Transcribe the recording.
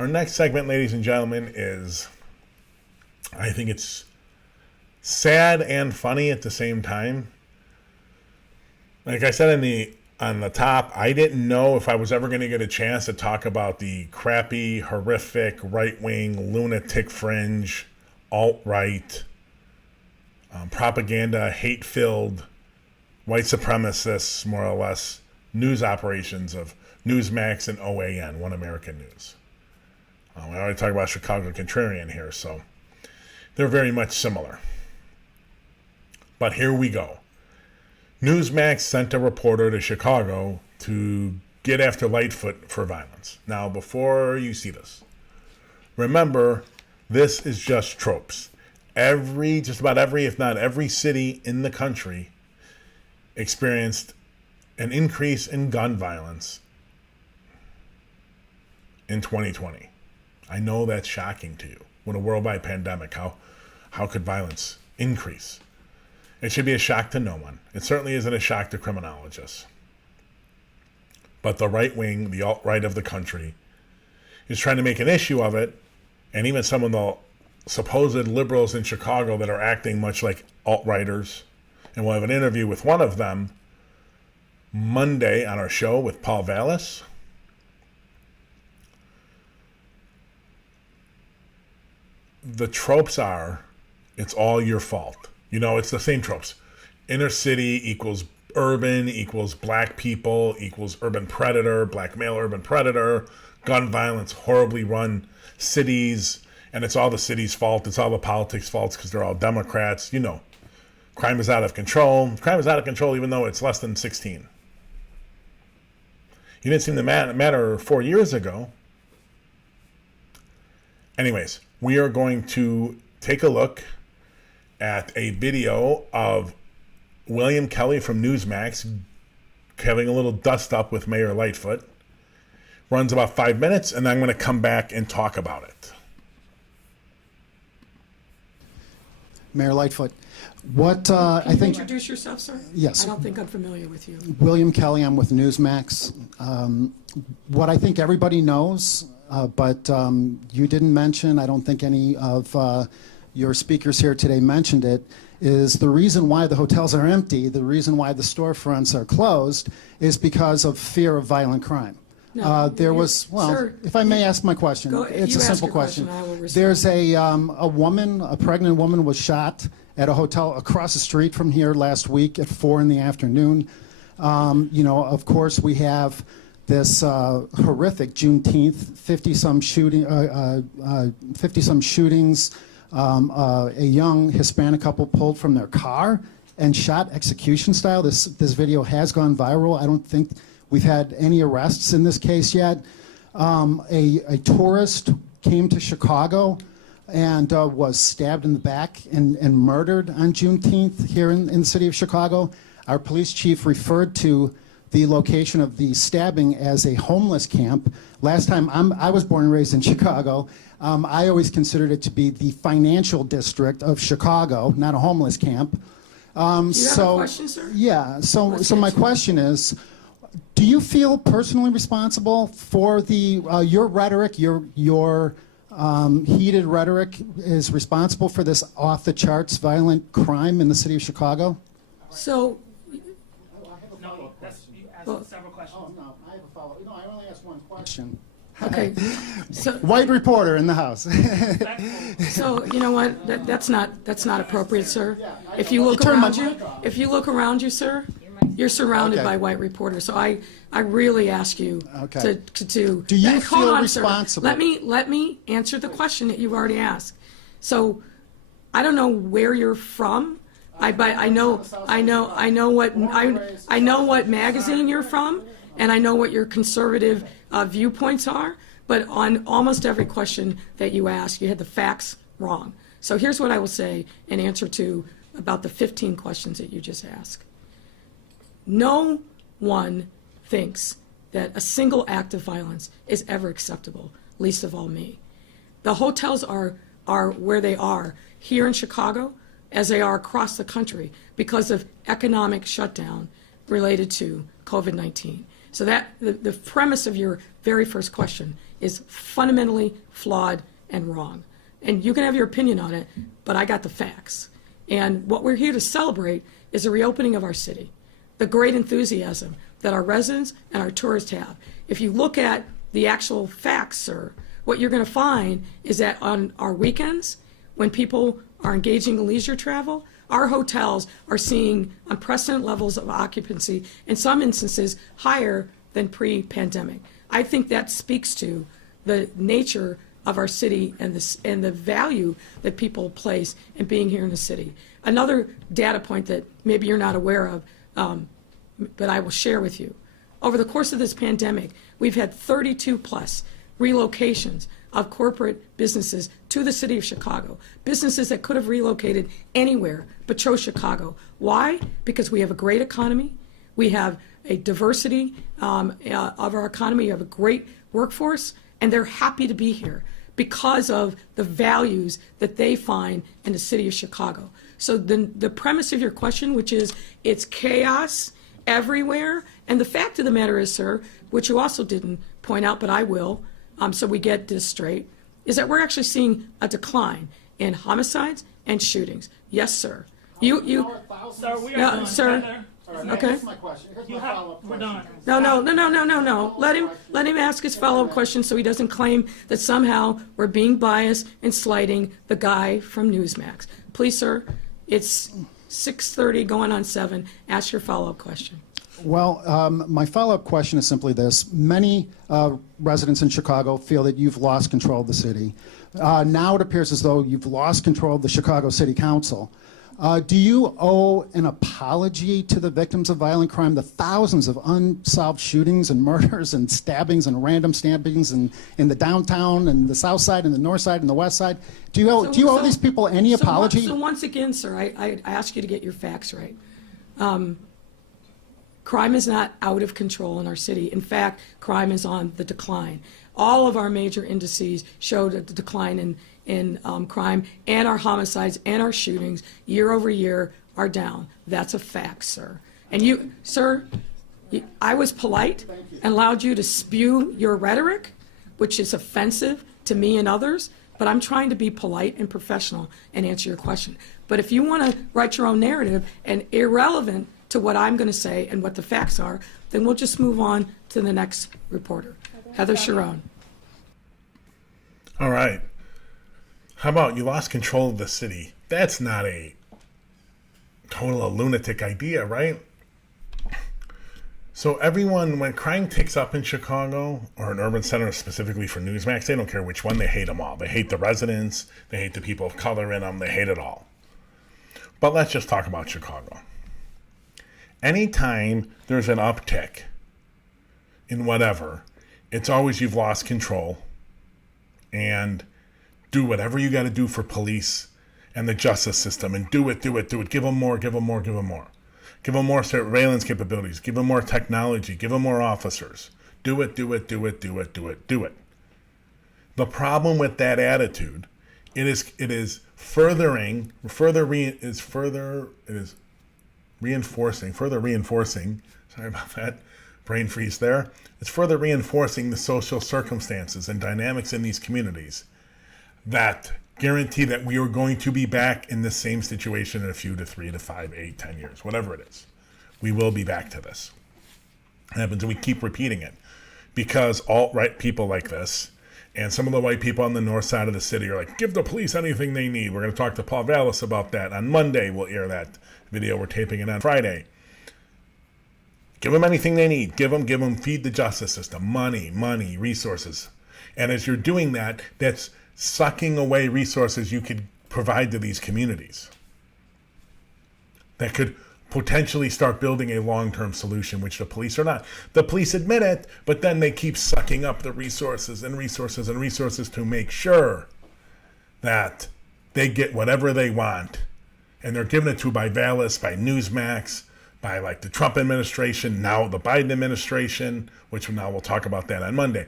Our next segment, ladies and gentlemen, is, I think it's sad and funny at the same time. Like I said on the top, I didn't know if I was ever going to get a chance to talk about the crappy, horrific, right-wing, lunatic fringe, alt-right, propaganda, hate-filled, white supremacists, more or less, news operations of Newsmax and OAN, One American News. We already talked about Chicago Contrarian here, so they're very much similar. But here we go. Newsmax sent a reporter to Chicago to get after Lightfoot for violence. Now, before you see this, remember, this is just tropes. Just about every, if not every city in the country experienced an increase in gun violence in 2020. I know that's shocking to you. With a worldwide pandemic, how could violence increase? It should be a shock to no one. It certainly isn't a shock to criminologists. But the right wing, the alt-right of the country, is trying to make an issue of it, and even some of the supposed liberals in Chicago that are acting much like alt-righters. And we'll have an interview with one of them Monday on our show with Paul Vallis. The tropes are, it's all your fault. It's the same tropes. Inner city equals urban equals black people equals urban predator, black male urban predator, gun violence, horribly run cities, and it's all the city's fault. It's all the politics' faults because they're all Democrats. Crime is out of control. Crime is out of control even though it's less than 16. You didn't seem to matter 4 years ago. Anyways, we are going to take a look at a video of William Kelly from Newsmax having a little dust up with Mayor Lightfoot. Runs about 5 minutes, and then I'm going to come back and talk about it. Mayor Lightfoot, what I Can you think... introduce yourself, sir? Yes. I don't think I'm familiar with you. William Kelly, I'm with Newsmax. What I think everybody knows, but you didn't mention, I don't think any of your speakers here today mentioned it, is the reason why the hotels are empty, the reason why the storefronts are closed, is because of fear of violent crime. No, Sir, if I may ask my question, it's a simple question. There's a woman, a pregnant woman was shot at a hotel across the street from here last week at 4 in the afternoon. Of course, we have this horrific Juneteenth, 50-some shootings. A young Hispanic couple pulled from their car and shot execution style. This video has gone viral. I don't think we've had any arrests in this case yet. A tourist came to Chicago and was stabbed in the back and murdered on Juneteenth here in the city of Chicago. Our police chief referred to the location of the stabbing as a homeless camp. Last time, I was born and raised in Chicago. I always considered it to be the financial district of Chicago, not a homeless camp. Do you have a question, sir? Yeah, so my question is, do you feel personally responsible for your rhetoric, your heated rhetoric is responsible for this off-the-charts violent crime in the city of Chicago? So... You asked several questions. Oh, no, I have a follow-up. No, I only asked one question. Okay. So, white reporter in the house. so you know what? That's not appropriate, sir. If you look around you, sir, you're surrounded by white reporters. So I really ask you to Do you feel responsible? responsible? Let me answer the question that you've already asked. So I don't know where you're from. I know what magazine you're from, and I know what your conservative viewpoints are. But on almost every question that you ask, you had the facts wrong. So here's what I will say in answer to about the 15 questions that you just asked. No one thinks that a single act of violence is ever acceptable, least of all me. The hotels are where they are here in Chicago, as they are across the country because of economic shutdown related to COVID-19. So that the premise of your very first question is fundamentally flawed and wrong. And you can have your opinion on it, but I got the facts. And what we're here to celebrate is the reopening of our city, the great enthusiasm that our residents and our tourists have. If you look at the actual facts, sir, what you're going to find is that on our weekends, when people are engaging in leisure travel, our hotels are seeing unprecedented levels of occupancy, in some instances higher than pre-pandemic. I think that speaks to the nature of our city and the value that people place in being here in the city. Another data point that maybe you're not aware of, but I will share with you. Over the course of this pandemic, we've had 32 plus relocations of corporate businesses to the city of Chicago, businesses that could have relocated anywhere but chose Chicago. Why? Because we have a great economy, we have a diversity of our economy, we have a great workforce, and they're happy to be here because of the values that they find in the city of Chicago. So the premise of your question, which is it's chaos everywhere, and the fact of the matter is, sir, which you also didn't point out, but I will, so we get this straight, is that we're actually seeing a decline in homicides and shootings. Yes, sir. Sir, we are done. Sir. Heather. Okay. Here's my question. Here's my follow-up We're question. done. No. Let him ask his follow-up question so he doesn't claim that somehow we're being biased and slighting the guy from Newsmax. Please, sir, it's 6:30 going on 7. Ask your follow-up question. Well, my follow-up question is simply this. Many residents in Chicago feel that you've lost control of the city. Now it appears as though you've lost control of the Chicago City Council. Do you owe an apology to the victims of violent crime, the thousands of unsolved shootings and murders and stabbings and random stabbings in the downtown and the south side and the north side and the west side? Do you owe these people any apology? So once again, sir, I ask you to get your facts right. Crime is not out of control in our city. In fact, crime is on the decline. All of our major indices showed a decline in crime, and our homicides and our shootings year over year are down. That's a fact, sir. And you, sir, I was polite and allowed you to spew your rhetoric, which is offensive to me and others, but I'm trying to be polite and professional and answer your question. But if you want to write your own narrative and irrelevant to what I'm going to say and what the facts are, then we'll just move on to the next reporter, Heather Sharon. All right. How about you lost control of the city? That's not a total lunatic idea, right? So everyone, when crime ticks up in Chicago or an urban center specifically for Newsmax, they don't care which one, they hate them all. They hate the residents, they hate the people of color in them, they hate it all. But let's just talk about Chicago. Anytime there's an uptick in whatever, it's always you've lost control, and do whatever you got to do for police and the justice system, and do it. Give them more. Give them more surveillance capabilities. Give them more technology. Give them more officers. Do it. The problem with that attitude, it is reinforcing. Sorry about that. Brain freeze there. It's further reinforcing the social circumstances and dynamics in these communities that guarantee that we are going to be back in the same situation in a few to 3 to 5, 8, 10 years, whatever it is. We will be back to this. It happens, and we keep repeating it because alt-right people like this and some of the white people on the north side of the city are like, give the police anything they need. We're going to talk to Paul Vallis about that. On Monday, we'll air that video. We're taping it on Friday. Give them anything they need. Give them, feed the justice system. Money, resources. And as you're doing that, that's sucking away resources you could provide to these communities that could potentially start building a long-term solution, which the police are not. The police admit it, but then they keep sucking up the resources to make sure that they get whatever they want. And they're given it to by Vallis, by Newsmax, by like the Trump administration, now the Biden administration, which now we'll talk about that on Monday.